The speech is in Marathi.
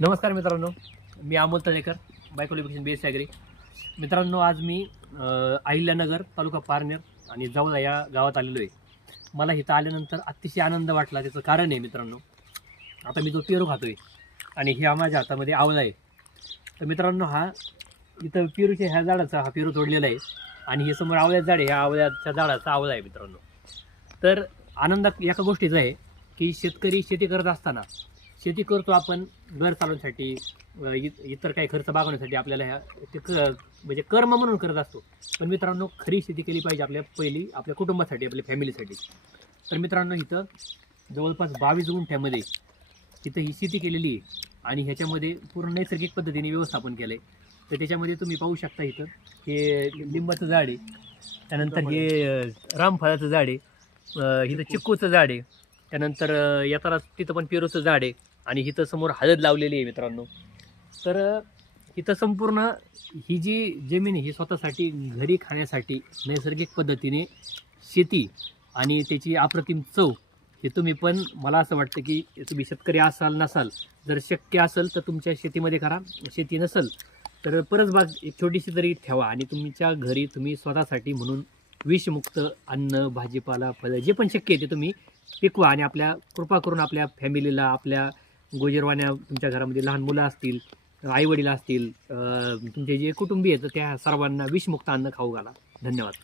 नमस्कार मित्रांनो, मी अमोल तळेकर, बायकोलिफिकेशन बेस ॲग्री. मित्रांनो, आज मी अहिल्यानगर तालुका पारनेर आणि जवळ या गावात आलेलो आहे. मला इथं आल्यानंतर अतिशय आनंद वाटला. त्याचं कारण आहे मित्रांनो, आता मी जो पेरू खातोय आणि ह्या माझ्या हातामध्ये आवळा आहे. तर मित्रांनो, हा इथं पेरूच्या ह्या झाडाचा हा पेरू तोडलेला आहे आणि हे समोर आवळ्याचं झाड आहे. ह्या आवळ्याच्या झाडाचा आवळा आहे मित्रांनो. तर आनंद एका गोष्टीचा आहे की शेतकरी शेती करत असताना शेती करतो आपण घर चालवण्यासाठी, इतर काही खर्च भागवण्यासाठी आपल्याला ह्या ते म्हणजे कर्म म्हणून करत असतो. पण मित्रांनो, खरी शेती केली पाहिजे पहिली आपल्या कुटुंबासाठी, आपल्या फॅमिलीसाठी. तर मित्रांनो, इथं जवळपास 22 गुंठ्यामध्ये इथं ही शेती केलेली आहे आणि ह्याच्यामध्ये पूर्ण नैसर्गिक पद्धतीने व्यवस्थापन केलं आहे. तर त्याच्यामध्ये तुम्ही पाहू शकता, इथं हे लिंबाचं झाड आहे, त्यानंतर हे रामफळाचं झाड आहे, इथं चिक्कूचं झाड आहे, त्यानंतर येताना तिथं पण पेरूचं झाड आहे आणि इथं समोर हळद लावलेली आहे मित्रांनो. तर इथं संपूर्ण ही जी जमीन आहे ही स्वतःसाठी घरी खाण्यासाठी नैसर्गिक पद्धतीने शेती आणि त्याची अप्रतिम चव. हे तुम्ही पण, मला असं वाटतं की तुम्ही शेतकरी असाल नसाल, जर शक्य असेल तर तुमच्या शेतीमध्ये करा. शेती नसेल तर परसबाग एक छोटीशी तरी ठेवा आणि तुमच्या घरी तुम्ही स्वतःसाठी म्हणून विषमुक्त अन्न, भाजीपाला, फळं जे पण शक्य आहे ते तुम्ही पिकवा आणि कृपा करून आपल्या फॅमिलीला, आपल्या गोजरवाण्या, तुमच्या घरामध्ये लहान मुलं असतील, आईवडील असतील, तुमचे जे कुटुंबीय आहेत त्या सर्वांना विषमुक्त अन्न खाऊ घाला. धन्यवाद.